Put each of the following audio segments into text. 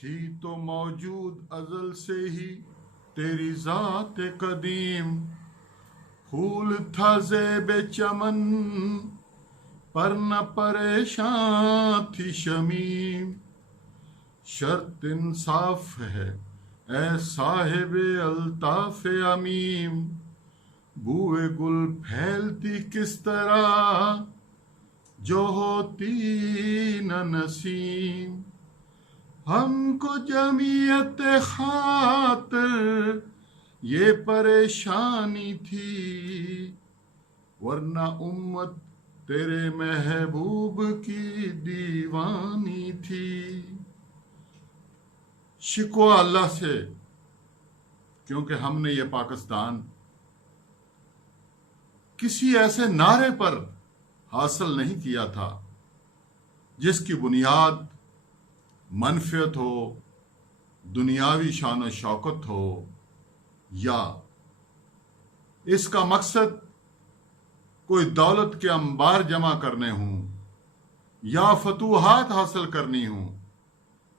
تھی تو موجود ازل سے ہی تیری ذات قدیم، پھول تھا زیب چمن پر نہ پریشان تھی شمیم، شرط انصاف ہے اے صاحب الطاف امیم، بوئے گل پھیلتی کس طرح جو ہوتی نہ نسیم، ہم کو جمعیت خاطر یہ پریشانی تھی، ورنہ امت تیرے محبوب کی دیوانی تھی۔ شکوہ اللہ سے، کیونکہ ہم نے یہ پاکستان کسی ایسے نعرے پر حاصل نہیں کیا تھا جس کی بنیاد منفیت ہو، دنیاوی شان و شوکت ہو، یا اس کا مقصد کوئی دولت کے انبار جمع کرنے ہوں یا فتوحات حاصل کرنی ہوں۔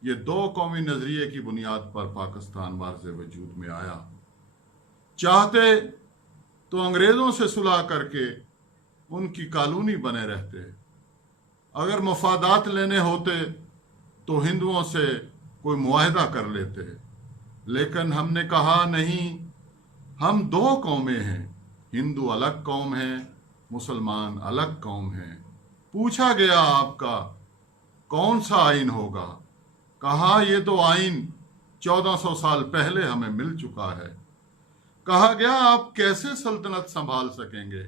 یہ دو قومی نظریے کی بنیاد پر پاکستان واضح وجود میں آیا۔ چاہتے تو انگریزوں سے صلح کر کے ان کی کالونی بنے رہتے، اگر مفادات لینے ہوتے تو ہندوؤں سے کوئی معاہدہ کر لیتے، لیکن ہم نے کہا نہیں، ہم دو قومیں ہیں، ہندو الگ قوم ہیں، مسلمان الگ قوم ہیں۔ پوچھا گیا آپ کا کون سا آئین ہوگا؟ کہا یہ تو آئین 1400 سال پہلے ہمیں مل چکا ہے۔ کہا گیا آپ کیسے سلطنت سنبھال سکیں گے؟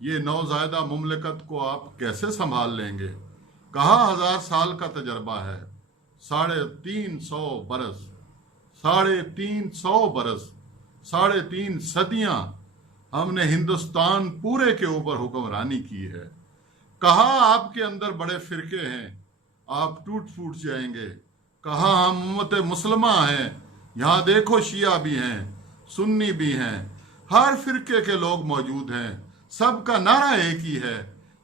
یہ نوزائیدہ مملکت کو آپ کیسے سنبھال لیں گے؟ کہا 1000 سال کا تجربہ ہے، 350 برس، 350 برس، 3.5 صدیاں ہم نے ہندوستان پورے کے اوپر حکمرانی کی ہے۔ کہا آپ کے اندر بڑے فرقے ہیں، آپ ٹوٹ پھوٹ جائیں گے۔ کہا ہم امت مسلمہ ہیں، یہاں دیکھو شیعہ بھی ہیں، سنی بھی ہیں، ہر فرقے کے لوگ موجود ہیں، سب کا نعرہ ایک ہی ہے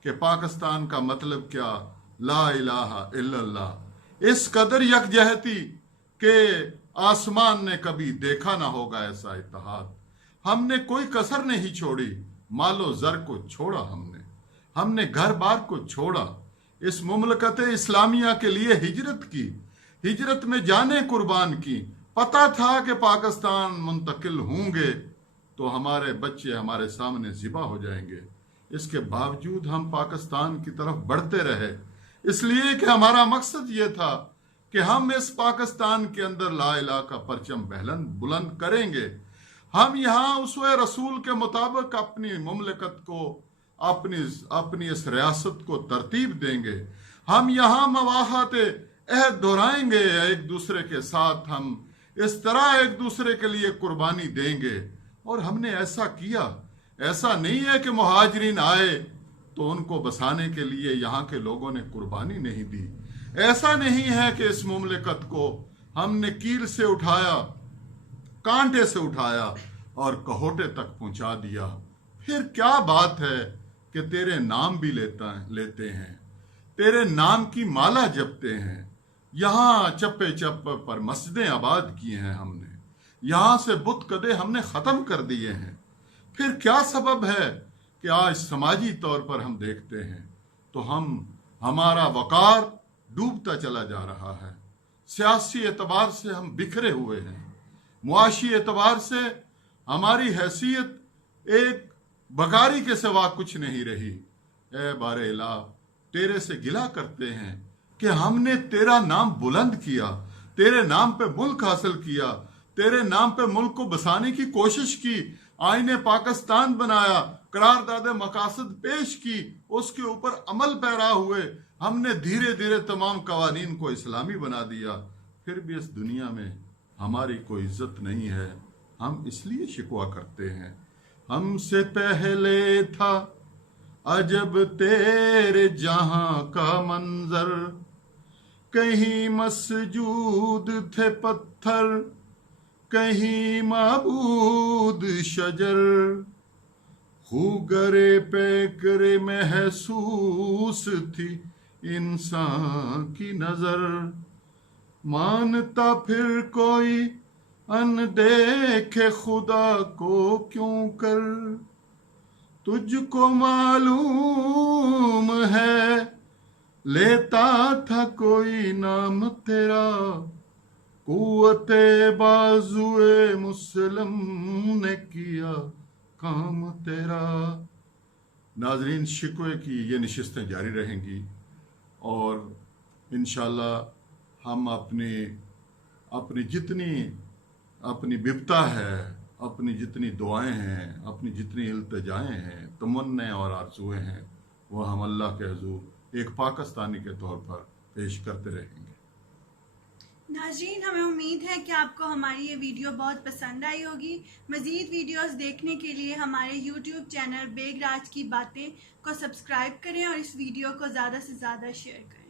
کہ پاکستان کا مطلب کیا؟ لا الہ الا اللہ۔ اس قدر یکجہتی کہ آسمان نے کبھی دیکھا نہ ہوگا ایسا اتحاد۔ ہم نے کوئی کسر نہیں چھوڑی، مال و زر کو چھوڑا، ہم نے گھر بار کو چھوڑا، اس مملکت اسلامیہ کے لیے ہجرت کی، ہجرت میں جانیں قربان کی۔ پتہ تھا کہ پاکستان منتقل ہوں گے تو ہمارے بچے ہمارے سامنے ذبح ہو جائیں گے، اس کے باوجود ہم پاکستان کی طرف بڑھتے رہے، اس لیے کہ ہمارا مقصد یہ تھا کہ ہم اس پاکستان کے اندر لا الہ کا پرچم بلند کریں گے۔ ہم یہاں اسوہ رسول کے مطابق اپنی مملکت کو، اپنی اس ریاست کو ترتیب دیں گے۔ ہم یہاں مواخات عہد دہرائیں گے ایک دوسرے کے ساتھ، ہم اس طرح ایک دوسرے کے لیے قربانی دیں گے، اور ہم نے ایسا کیا۔ ایسا نہیں ہے کہ مہاجرین آئے تو ان کو بسانے کے لیے یہاں کے لوگوں نے قربانی نہیں دی، ایسا نہیں ہے کہ اس مملکت کو ہم نے کیل سے اٹھایا، کانٹے سے اٹھایا اور کہوٹے تک پہنچا دیا۔ پھر کیا بات ہے کہ تیرے نام بھی لیتے ہیں، تیرے نام کی مالا جپتے ہیں، یہاں چپے چپے پر مسجدیں آباد کی ہیں ہم نے، یہاں سے بت کدے ہم نے ختم کر دیے ہیں۔ پھر کیا سبب ہے کہ آج سماجی طور پر ہم دیکھتے ہیں تو ہمارا وقار ڈوبتا چلا جا رہا ہے، سیاسی اعتبار سے ہم بکھرے ہوئے ہیں، معاشی اعتبار سے ہماری حیثیت ایک بگاری کے سوا کچھ نہیں رہی۔ اے بار الہ، تیرے سے گلہ کرتے ہیں کہ ہم نے تیرا نام بلند کیا، تیرے نام پہ ملک حاصل کیا، تیرے نام پہ ملک کو بسانے کی کوشش کی، آئین پاکستان بنایا، قرارداد مقاصد پیش کی، اس کے اوپر عمل پیرا ہوئے، ہم نے دھیرے دھیرے تمام قوانین کو اسلامی بنا دیا، پھر بھی اس دنیا میں ہماری کوئی عزت نہیں ہے۔ ہم اس لیے شکوہ کرتے ہیں، ہم سے پہلے تھا عجب تیرے جہاں کا منظر، کہیں مسجود تھے پتھر، کہیں معبود شجر، خوگرے پیکرے محسوس تھی انسان کی نظر، مانتا پھر کوئی اندیکھے خدا کو کیوں کر. تجھ کو معلوم ہے لیتا تھا کوئی نام تیرا, قوت بازوئے مسلم نے کیا کام تیرا. ناظرین, شکوے کی یہ نشستیں جاری رہیں گی اور انشاءاللہ ہم اپنی جتنی اپنی بپتا ہے, اپنی جتنی دعائیں ہیں, اپنی جتنی التجائیں ہیں, تمنے اور آرزویں ہیں, وہ ہم اللہ کے حضور ایک پاکستانی کے طور پر پیش کرتے رہیں گے. ناظرین, ہمیں امید ہے کہ آپ کو ہماری یہ ویڈیو بہت پسند آئی ہوگی. مزید ویڈیوز دیکھنے کے لیے ہمارے یوٹیوب چینل بیگ راج کی باتیں کو سبسکرائب کریں اور اس ویڈیو کو زیادہ سے زیادہ شیئر کریں.